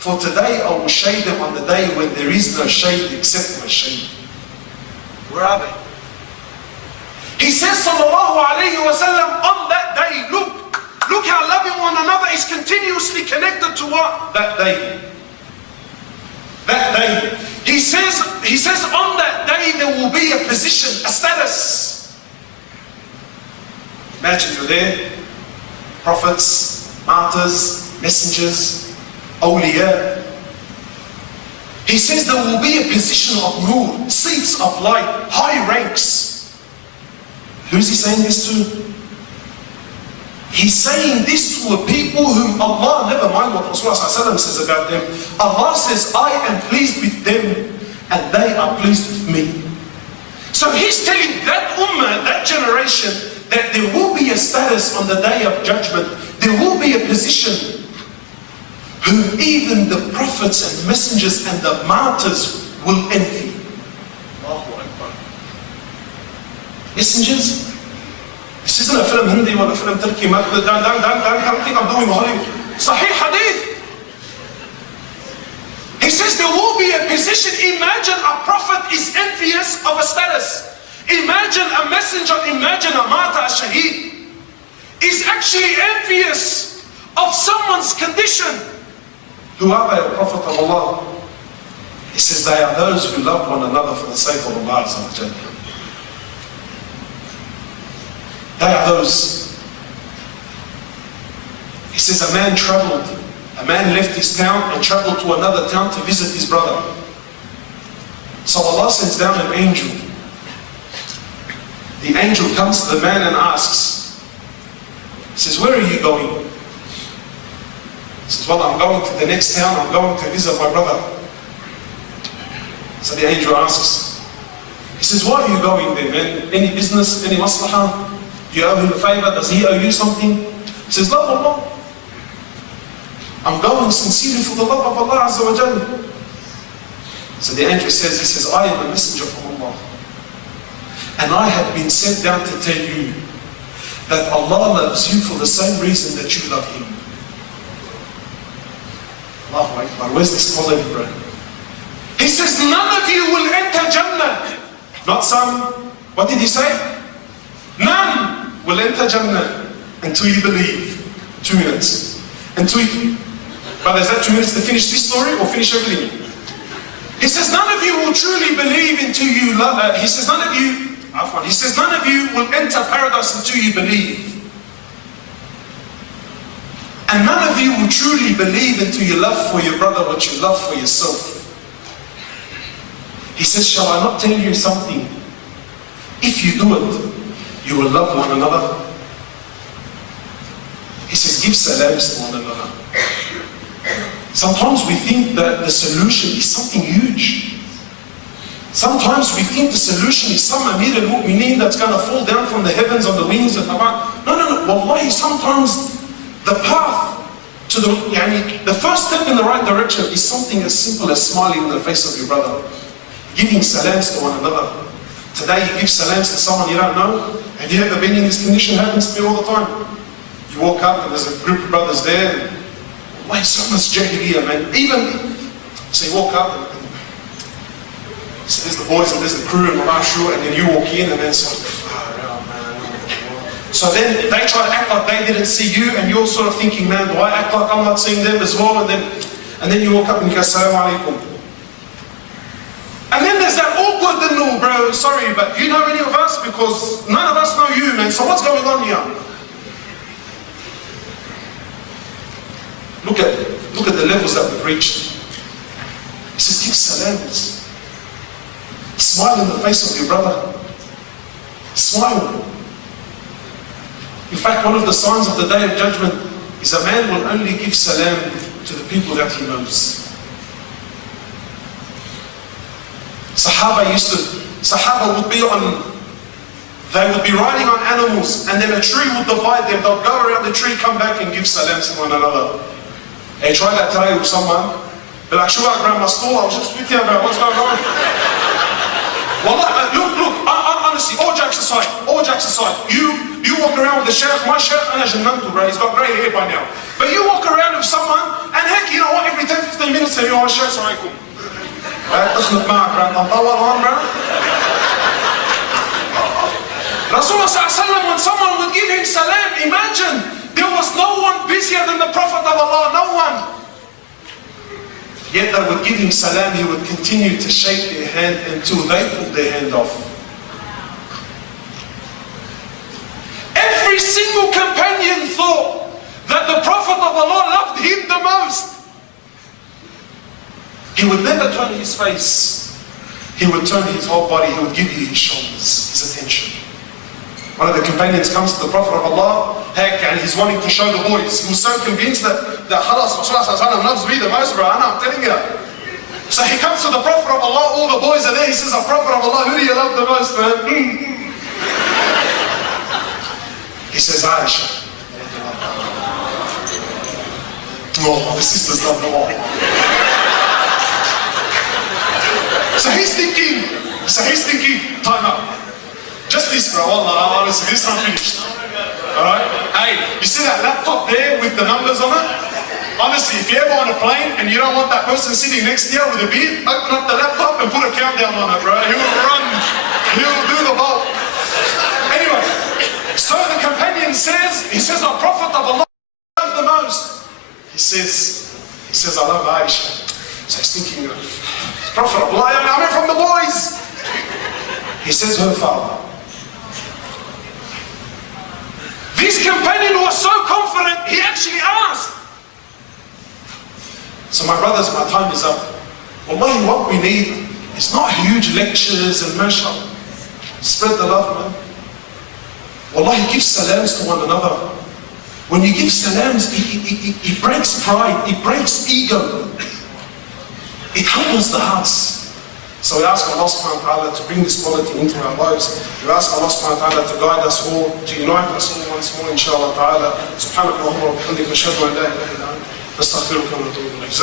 For today I will shade them on the day when there is no shade except my shade. Where are they? He says, sallallahu alayhi wa sallam, on that day, look how loving one another is continuously connected to what? That day. That day. He says on that day there will be a position, a status. Imagine you're there, prophets, martyrs, messengers, awliya. He says there will be a position of nur, seats of light, high ranks. Who's he saying this to? He's saying this to a people whom Allah, never mind what Rasulullah says about them. Allah says, I am pleased with them and they are pleased with me. So he's telling that ummah, that generation, that there will be a status on the day of judgment. There will be a position whom even the prophets and messengers and the martyrs will envy. Messengers? This isn't a film Hindi or a film Turkey. Don't think I'm doing Hollywood. Sahih Hadith. He says there will be a position. Imagine a prophet is envious of a status. Imagine a messenger, imagine a martyr, a shaheed, is actually envious of someone's condition. Who are they, a prophet of Allah? He says they are those who love one another for the sake of Allah. They are those. He says a man left his town and traveled to another town to visit his brother. So Allah sends down an angel. The angel comes to the man and asks, he says, where are you going? He says, well, I'm going to the next town, I'm going to visit my brother. So the angel asks, he says, why are you going there, man? Any business, any maslahah? Do you owe him a favor? Does he owe you something? He says, love Allah. I'm going sincerely for the love of Allah Azza wa Jalla. So the angel says, he says, I am a messenger from Allah. And I have been sent down to tell you that Allah loves you for the same reason that you love Him. Allahu Akbar. Where's this quality, bro? He says, none of you will enter Jannah. Not some. What did he say? None will enter Jannah until you believe. 2 minutes. Until you... Brother, is that 2 minutes to finish this story or finish everything? He says, none of you will truly believe until you love... He says, none of you will enter paradise until you believe. And none of you will truly believe until you love for your brother what you love for yourself. He says, shall I not tell you something? If you do it, you will love one another. He says, give salams to one another. Sometimes we think that the solution is something huge. Sometimes we think the solution is some Amir al-Mu'mineen that's going to fall down from the heavens on the wings of Allah. No. Wallahi, sometimes the path to the first step in the right direction is something as simple as smiling in the face of your brother. Giving salams to one another. Today you give salams to someone you don't know. Have you ever been in this condition? It happens to me all the time. You walk up and there's a group of brothers there. And, why so much jahiliyyah, man? Even, so you walk up and so there's the boys and there's the crew and Marashu, and then you walk in and then it's like, so then they try to act like they didn't see you and you're sort of thinking, man, do I act like I'm not seeing them as well? And then you walk up and you go, Assalamu alaikum. And then there's that awkward little, bro, sorry, but do you know any of us? Because none of us know you, man, so what's going on here? Look at the levels that we've reached. He says, give salams. Smile in the face of your brother. Smile. In fact, one of the signs of the Day of Judgment is a man will only give salam to the people that he knows. Sahaba would be riding on animals and then a tree would divide them. They'll go around the tree, come back and give salams to one another. Hey, try that today with someone. They're like, sure, I grabbed my stall, I was just with you, bro, what's going on? Wallah, look, honestly, all jokes aside, you walk around with the sheikh, my sheikh, ana jannantu, bro, he's got grey hair by now. But you walk around with someone And heck, you know what, every 10-15 minutes, you know, الشيخ السلام عليكم. تخلط معك بعد نطول هون bro. Rasulullah ﷺ, when someone would give him salam, imagine, there was no one busier than the Prophet of Allah, no one. Yet they would give him salam, he would continue to shake their hand until they pulled their hand off. Every single companion thought that the Prophet of Allah loved him the most. He would never turn his face. He would turn his whole body. He would give you his shoulders, his attention. One of the companions comes to the Prophet of Allah, heck, and he's wanting to show the boys. He was so convinced that Khalas, Rasulullah loves me the most, bro, and I'm telling you. So he comes to the Prophet of Allah, all the boys are there, he says, "Oh, Prophet of Allah, who do you love the most, man?" He says, "Aisha." Oh, the sisters love them all. So he's thinking, time up. Just this, bro, Allah, honestly, this I'm finished. Alright? Hey, you see that laptop there with the numbers on it? Honestly, if you're ever on a plane and you don't want that person sitting next to you with a beard, open up the laptop and put a countdown on it, bro. He'll run, he'll do the bolt. Anyway, so the companion says, he says, "Oh, Prophet of Allah, I love the most." He says, "I love Aisha." So he's thinking, Prophet of Allah, I'm from the boys. He says, "Her father." This companion was so confident, he actually asked. So my brothers, my time is up. Wallahi, what we need is not huge lectures and mashallah. Spread the love, man. Wallahi, give salams to one another. When you give salams, it breaks pride, it breaks ego. It humbles the hearts. So we ask Allah subhanahu wa ta'ala to bring this quality into our lives. We ask Allah subhanahu wa ta'ala to guide us all, to unite us all once more, inshallah ta'ala. Subhanaka wa bihamdika, ashhadu an la ilaha illa anta, nastaghfiruka wa natubu ilayk.